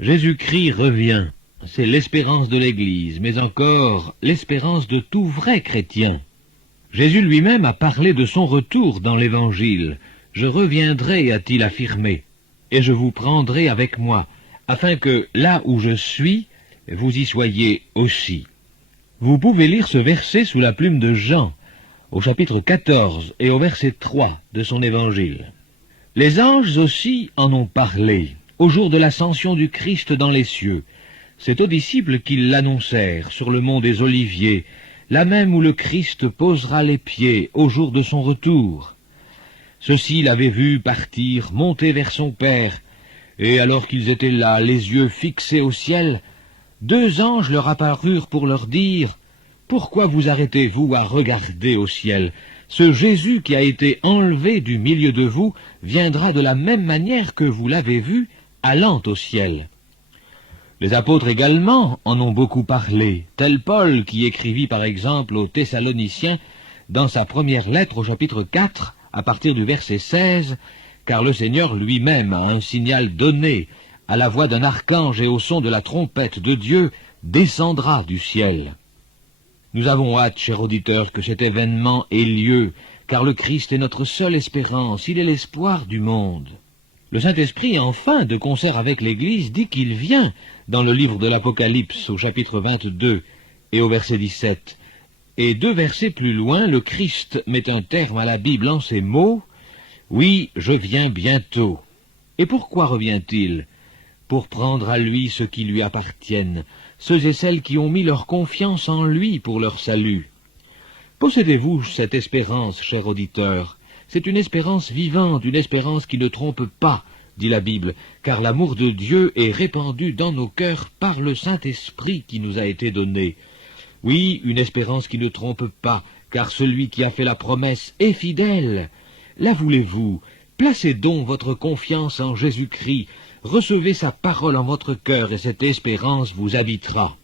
Jésus-Christ revient. C'est l'espérance de l'Église, mais encore l'espérance de tout vrai chrétien. Jésus lui-même a parlé de son retour dans l'Évangile. « Je reviendrai », a-t-il affirmé, « et je vous prendrai avec moi, afin que, là où je suis, vous y soyez aussi. » Vous pouvez lire ce verset sous la plume de Jean, au chapitre 14 et au verset 3 de son Évangile. Les anges aussi en ont parlé, au jour de l'ascension du Christ dans les cieux. C'est aux disciples qu'ils l'annoncèrent sur le mont des Oliviers, là même où le Christ posera les pieds au jour de son retour. Ceux-ci l'avaient vu partir, monter vers son Père, et alors qu'ils étaient là, les yeux fixés au ciel, 2 anges leur apparurent pour leur dire « Pourquoi vous arrêtez-vous à regarder au ciel ? Ce Jésus qui a été enlevé du milieu de vous viendra de la même manière que vous l'avez vu, allant au ciel. » Les apôtres également en ont beaucoup parlé, tel Paul qui écrivit par exemple aux Thessaloniciens dans sa première lettre au chapitre 4, à partir du verset 16, « Car le Seigneur lui-même a un signal donné, à la voix d'un archange et au son de la trompette de Dieu, descendra du ciel. » Nous avons hâte, chers auditeurs, que cet événement ait lieu, car le Christ est notre seule espérance, il est l'espoir du monde. Le Saint-Esprit, enfin, de concert avec l'Église, dit qu'il vient dans le livre de l'Apocalypse, au chapitre 22 et au verset 17. Et 2 versets plus loin, le Christ met un terme à la Bible en ces mots, « Oui, je viens bientôt. » Et pourquoi revient-il ? Pour prendre à lui ceux qui lui appartiennent, ceux et celles qui ont mis leur confiance en lui pour leur salut. Possédez-vous cette espérance, cher auditeur? C'est une espérance vivante, une espérance qui ne trompe pas, dit la Bible, car l'amour de Dieu est répandu dans nos cœurs par le Saint-Esprit qui nous a été donné. Oui, une espérance qui ne trompe pas, car celui qui a fait la promesse est fidèle. La voulez-vous? Placez donc votre confiance en Jésus-Christ, recevez sa parole en votre cœur et cette espérance vous habitera.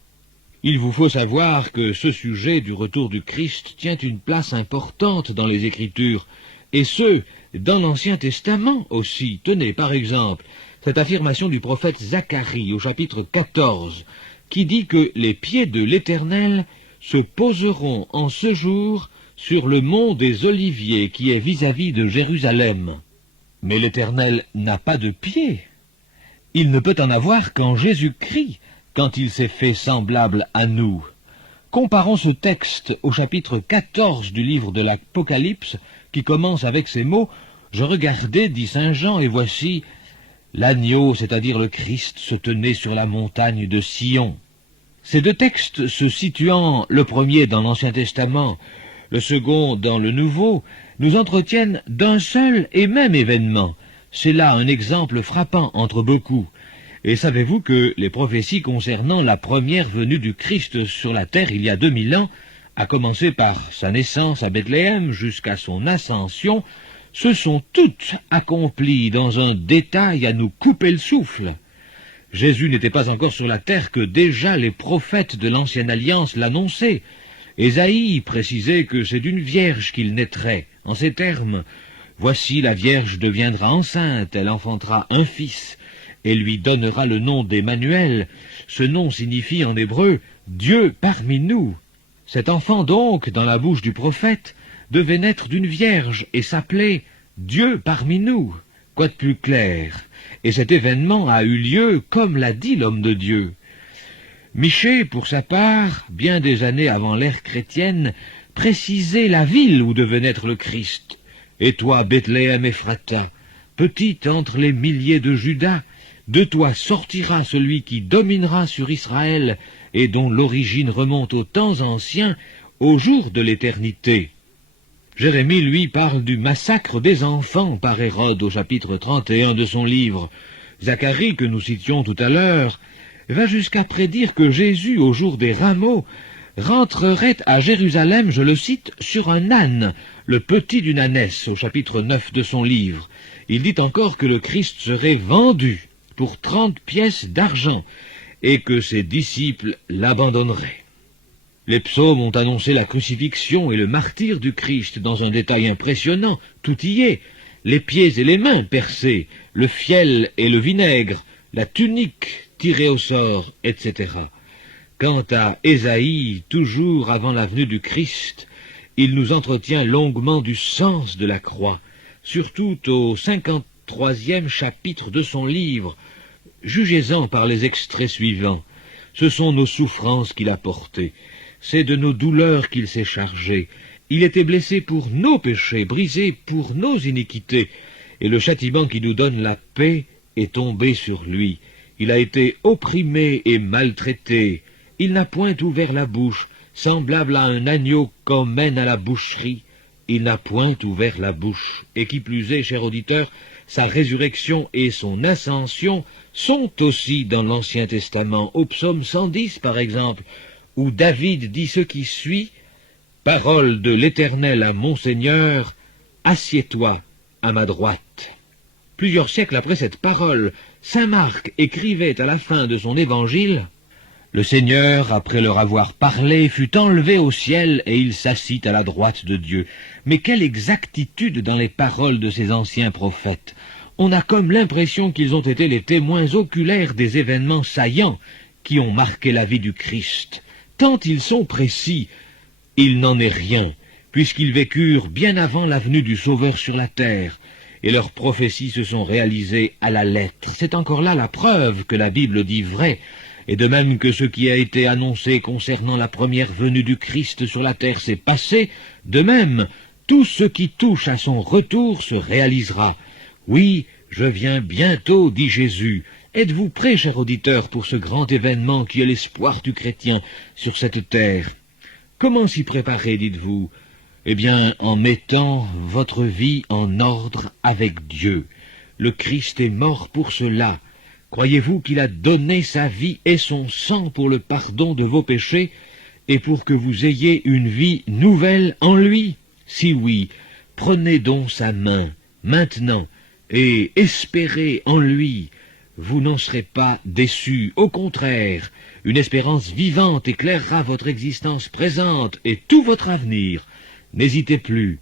Il vous faut savoir que ce sujet du retour du Christ tient une place importante dans les Écritures, et ce, dans l'Ancien Testament aussi. Tenez, par exemple, cette affirmation du prophète Zacharie au chapitre 14, qui dit que les pieds de l'Éternel se poseront en ce jour sur le mont des Oliviers qui est vis-à-vis de Jérusalem. Mais l'Éternel n'a pas de pieds. Il ne peut en avoir qu'en Jésus-Christ, quand il s'est fait semblable à nous. Comparons ce texte au chapitre 14 du livre de l'Apocalypse, qui commence avec ces mots « Je regardais, dit saint Jean, et voici, l'agneau, c'est-à-dire le Christ, se tenait sur la montagne de Sion. » Ces 2 textes se situant, le premier dans l'Ancien Testament, le second dans le Nouveau, nous entretiennent d'un seul et même événement. C'est là un exemple frappant entre beaucoup. Et savez-vous que les prophéties concernant la première venue du Christ sur la terre il y a 2000 ans, à commencer par sa naissance à Bethléem jusqu'à son ascension, se sont toutes accomplies dans un détail à nous couper le souffle. Jésus n'était pas encore sur la terre que déjà les prophètes de l'Ancienne Alliance l'annonçaient. Ésaïe précisait que c'est d'une vierge qu'il naîtrait, en ces termes « Voici la Vierge deviendra enceinte, elle enfantera un fils, et lui donnera le nom d'Emmanuel. Ce nom signifie en hébreu « Dieu parmi nous ». Cet enfant donc, dans la bouche du prophète, devait naître d'une vierge et s'appelait « Dieu parmi nous ». Quoi de plus clair? Et cet événement a eu lieu comme l'a dit l'homme de Dieu. Michée, pour sa part, bien des années avant l'ère chrétienne, précisait la ville où devait naître le Christ. « Et toi, Bethléem Ephrata, petite entre les milliers de Juda, de toi sortira celui qui dominera sur Israël et dont l'origine remonte aux temps anciens, au jour de l'éternité. » Jérémie, lui, parle du massacre des enfants par Hérode au chapitre 31 de son livre. Zacharie, que nous citions tout à l'heure, va jusqu'à prédire que Jésus, au jour des rameaux, rentrerait à Jérusalem, je le cite, sur un âne, le petit d'une ânesse, au chapitre 9 de son livre. Il dit encore que le Christ serait vendu pour 30 pièces d'argent, et que ses disciples l'abandonneraient. Les psaumes ont annoncé la crucifixion et le martyre du Christ dans un détail impressionnant, tout y est, les pieds et les mains percés, le fiel et le vinaigre, la tunique tirés au sort, etc. Quant à Ésaïe, toujours avant la venue du Christ, il nous entretient longuement du sens de la croix, surtout au 53e chapitre de son livre. Jugez-en par les extraits suivants. Ce sont nos souffrances qu'il a portées, c'est de nos douleurs qu'il s'est chargé. Il était blessé pour nos péchés, brisé pour nos iniquités, et le châtiment qui nous donne la paix est tombé sur lui. Il a été opprimé et maltraité. Il n'a point ouvert la bouche, semblable à un agneau qu'on mène à la boucherie. Il n'a point ouvert la bouche. Et qui plus est, cher auditeur, sa résurrection et son ascension sont aussi dans l'Ancien Testament, au psaume 110 par exemple, où David dit ce qui suit: « Parole de l'Éternel à mon Seigneur, assieds-toi à ma droite. » Plusieurs siècles après cette parole, saint Marc écrivait à la fin de son évangile: « Le Seigneur, après leur avoir parlé, fut enlevé au ciel et il s'assit à la droite de Dieu. » Mais quelle exactitude dans les paroles de ces anciens prophètes! On a comme l'impression qu'ils ont été les témoins oculaires des événements saillants qui ont marqué la vie du Christ. Tant ils sont précis, il n'en est rien, puisqu'ils vécurent bien avant la venue du Sauveur sur la terre, et leurs prophéties se sont réalisées à la lettre. C'est encore là la preuve que la Bible dit vrai, et de même que ce qui a été annoncé concernant la première venue du Christ sur la terre s'est passé, de même, tout ce qui touche à son retour se réalisera. Oui, je viens bientôt, dit Jésus. Êtes-vous prêts, cher auditeur, pour ce grand événement qui est l'espoir du chrétien sur cette terre? Comment s'y préparer, dites-vous? Eh bien, en mettant votre vie en ordre avec Dieu. Le Christ est mort pour cela. Croyez-vous qu'il a donné sa vie et son sang pour le pardon de vos péchés et pour que vous ayez une vie nouvelle en lui? Si oui, prenez donc sa main, maintenant, et espérez en lui. Vous n'en serez pas déçus. Au contraire, une espérance vivante éclairera votre existence présente et tout votre avenir. N'hésitez plus.